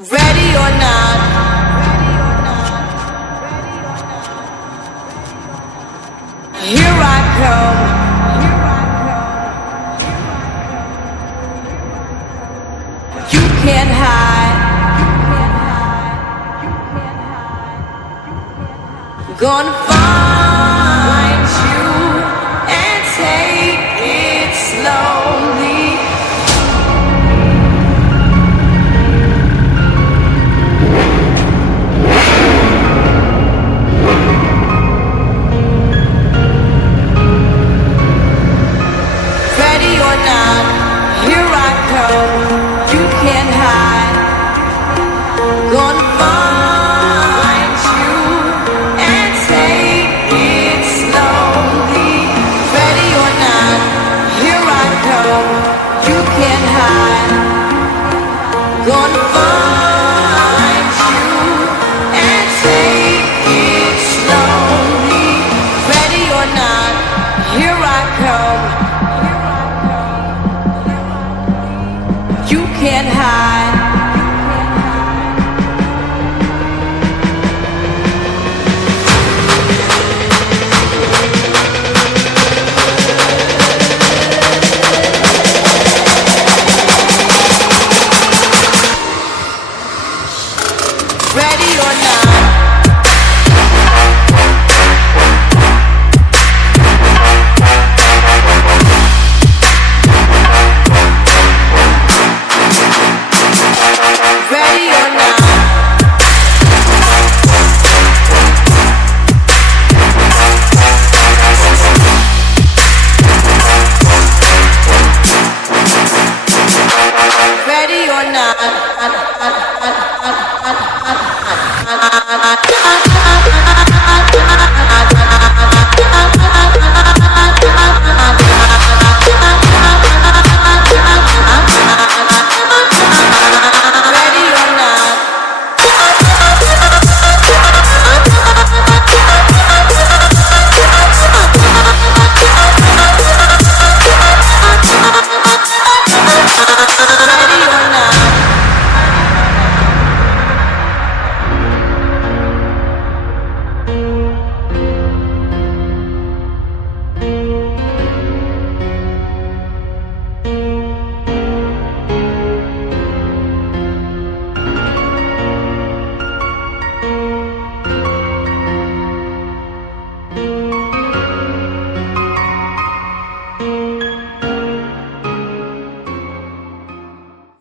Ready or not, here I come. You can't hide. Gonna find you and take it slowly. Ready or not, here I come. You can't hide. Gonna find you and take it slowly. Ready or not, here I come. You can't hide. Gonna find you and take it slowly. Ready or not, here I come. You can't hide.